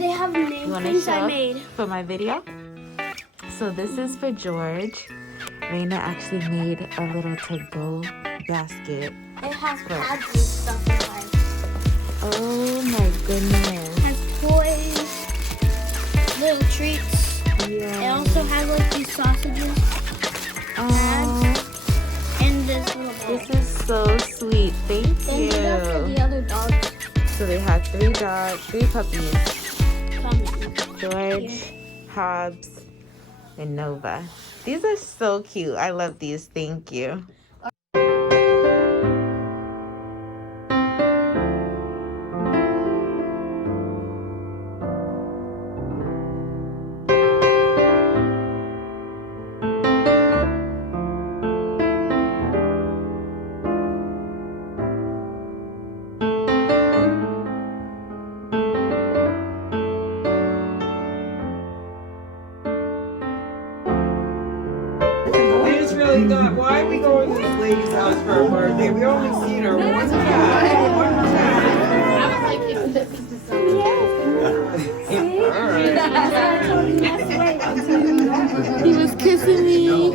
they have name things I made for my video? So this is for George. Raina actually made a little to-go basket. It has pads and stuff inside. Oh my goodness. It has toys, little treats. Yeah. It also has like these sausages. Pads, and this little bowl. This is so sweet. Thank Then you. these are for the other dogs. So they had 3 puppies. Come. George, Hobbs, and Nova. These are so cute. I love these. Thank you. God, why are we going to this lady's house for her birthday? We only seen her one time. He was kissing me.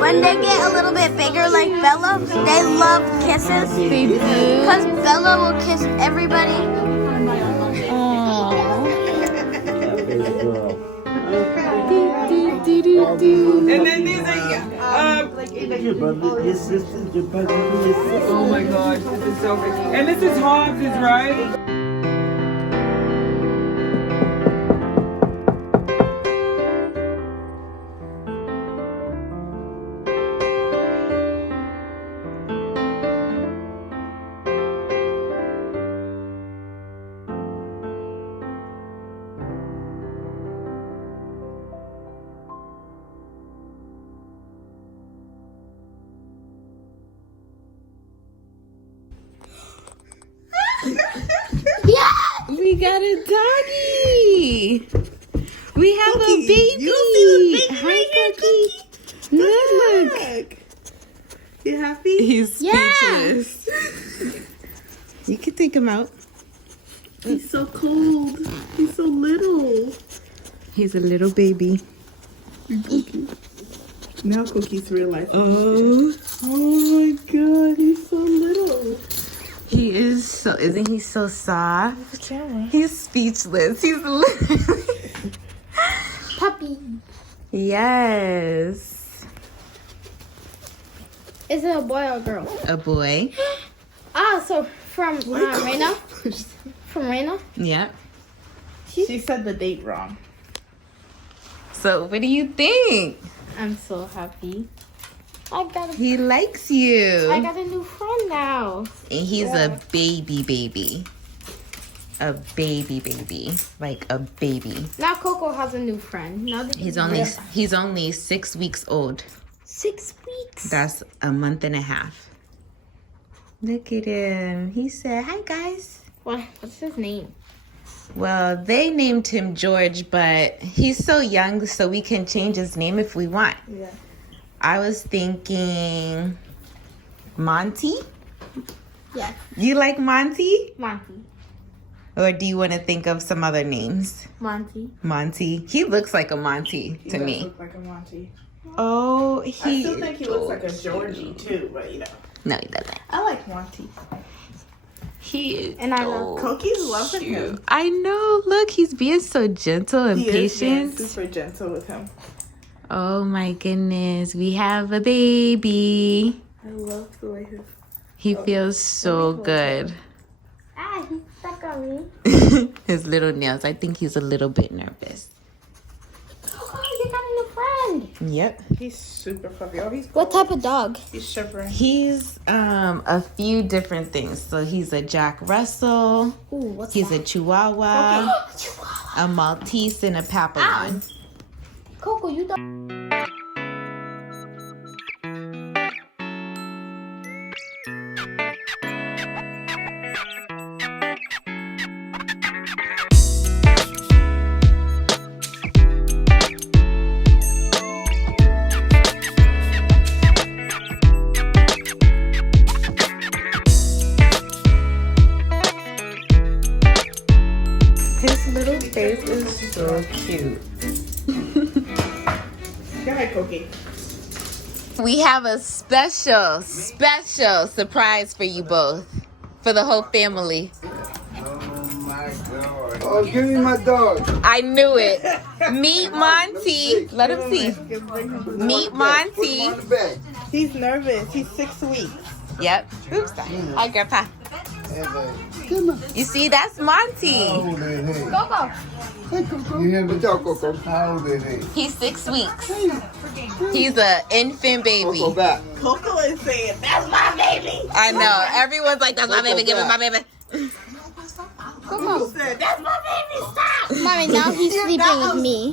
When they get a little bit bigger like Bella, they love kisses. They do. Because Bella will kiss everybody. And then these are, oh my gosh, this is so good. And this is Hobbs', right? We got a doggy. We have Cookie, a baby. you see the baby Hi, right here, Cookie. Look. You happy? He's speechless. You can take him out. He's so cold. He's so little. He's a little baby. Now Cookie's realizing. Oh, Oh my god, he's so little. he is so. Isn't he so soft? He's speechless. He's literally. Puppy. Yes. Is it a boy or a girl? A boy. So from Raina? From Raina? Yep. She said the date wrong. So what do you think? I'm so happy. He likes you. I got a new friend now. And he's a baby. A baby. Like a baby. Now Coco has a new friend. Now that He's only 6 weeks old. 6 weeks. That's a month and a half. Look at him. He said, "Hi guys." What's his name? Well, they named him George, but he's so young, so we can change his name if we want. Yeah. I was thinking Monty. Yeah, You like Monty? Monty. Or do you want to think of some other names? Monty. Monty. He looks like a Monty He to does me. look like a Monty. Oh, I still think he looks like a Georgie too, but you know. No, he doesn't. I like Monty. He is And I love Cookie's loving him. I know. Look, he's being so gentle and He is being patient. super gentle with him. Oh my goodness. We have a baby. I love the way his... He feels so good. he's stuck on me. His little nails. I think he's a little bit nervous. Oh, you got a new friend. Yep. He's super fluffy. Oh, he's What type of dog? He's shivering. He's a few different things. So he's a Jack Russell. Ooh, what's He's that? a Chihuahua, a Maltese, and a Papillon. Coco, you don't. little face is so cute. Go ahead, Cookie. We have a special surprise for you both. For the whole family. Oh, give me my dog. I knew it. Meet Monty. Let him see. Meet Monty. He's nervous. He's 6 weeks. Yep. Oops. Hi, Grandpa. You see, that's Monty. Coco. You hear me talk, Coco? How old is he? He's 6 weeks. He's an infant baby. Coco back. Coco is saying, that's my baby. I know. Everyone's like, that's my baby. Give me my baby. Coco. Said, that's my baby. Stop. Mommy, now he's sleeping with me.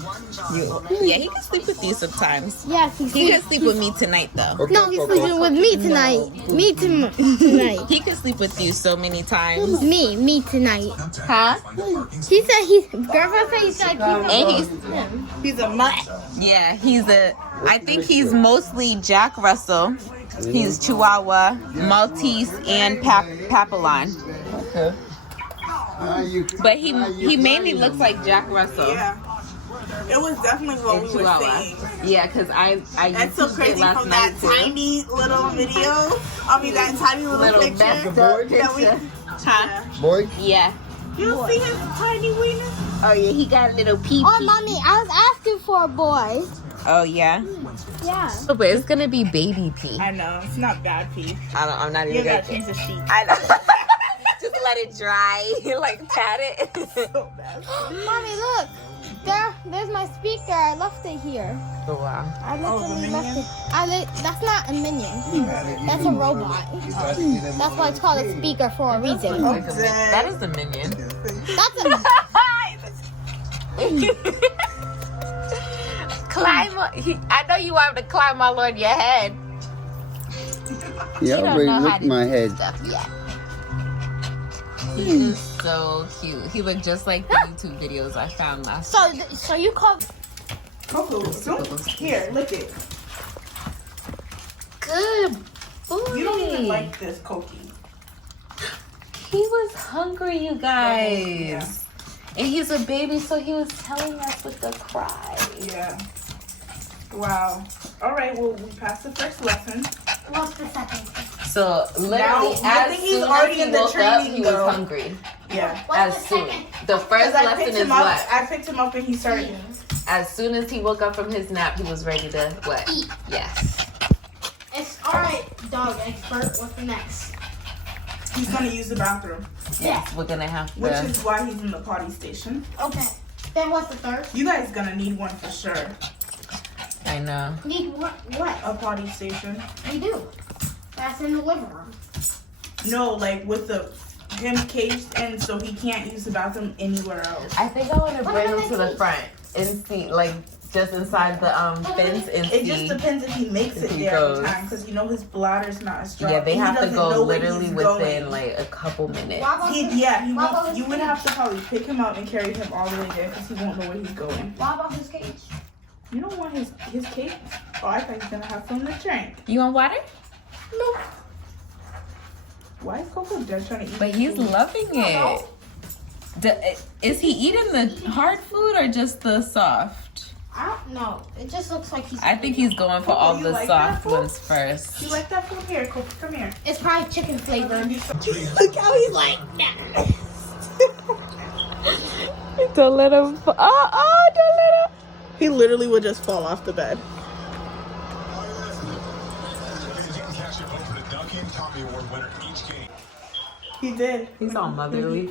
Yeah, he can sleep with you sometimes. Yes, he's He sleeping. can sleep with me tonight, though. No, he's sleeping with me tonight. Me tonight. He can sleep with you so many times. Me tonight. Huh? He said Grandpa said he's like And He's a mutt. yeah, I think he's mostly Jack Russell. He's Chihuahua, Maltese, and Papillon. Okay. But he mainly looks like Jack Russell. Yeah. It was definitely what And we were Chihuahua. saying. Yeah, because I That's so used it crazy last from night that too. tiny little video. I mean, that tiny little picture. best that we, picture. Huh? Boy? Yeah. you see his tiny weenus? Oh yeah, he got a little pee. Oh, Mommy, I was asking for a boy. Oh yeah. Yeah. Oh, but it's gonna be baby pee. I know. It's not bad pee. I'm not You even gotta gonna. change the sheet. I know. Just let it dry. Like pat it. So bad. Mommy, look. There's my speaker. I left it here. Oh wow. I the literally minion? left it. That's not a minion. That's a robot. That's why it's called a speaker for a reason. Like that is a minion. That's a. Climb. I know you want him to climb all on your head. Yeah, don't already know how licked to my do head. stuff yet. He is so cute. He looked just like the YouTube videos I found last. So you call. Coco, don't. Here, lick it. Good boy. You don't even like this, Cokie. He was hungry, you guys. And he's a baby, so he was telling us with the cry. Yeah. Wow. All right. Well, we passed the first lesson. What's the second? So literally, Now, I as think he's soon as already he in the woke up, training, he was though. hungry. Yeah. As soon. The first Because I lesson picked is him up. what? I picked him up and he started. As soon as he woke up from his nap, he was ready to what? Eat. Yes. It's alright, dog expert. What's the next? He's gonna use the bathroom, Yes, we're gonna have to. which is why he's in the potty station. Okay. Then what's the third? You guys gonna need one for sure. I know. Need what? What? A potty station. We do. That's in the living room. No, like with him caged in, so he can't use the bathroom anywhere else. I think I want to What bring about him to my the teeth? front and see, like, just inside the fence and It see. just depends if he makes If it he there goes. every time, because you know his bladder's not as strong. Yeah, they He have to doesn't go know where literally he's within going. like a couple minutes. He What about won't. his You would cage? have to probably pick him up and carry him all the way there, because he won't know where he's going. What about his cage? You don't want his cake? Oh, I thought he's gonna have something to drink. You want water? No. Why is Coco dead trying to eat? But he's loving it. Is he eating the hard food or just the soft? I don't know. It just looks like he's. I think he's going for all You the like soft that food? ones first. You like that food? Here, Coco, come here. It's probably chicken flavored. Look how he's like that. Don't let him. Don't let him. He literally would just fall off the bed. He did. He's all motherly.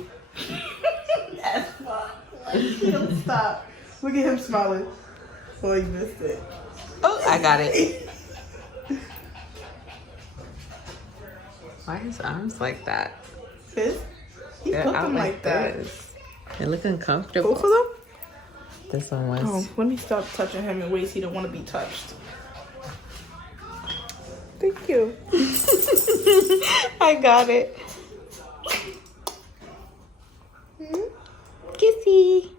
That's fun. Like, he don't stop. Look at him smiling. Oh, he missed it. Oh, I got it. Why his arms like that? His? He They're put out them like that. this. They look uncomfortable. Both of them? This one was. Oh, let me stop touching him in ways he don't want to be touched. Thank you. I got it. Kissy.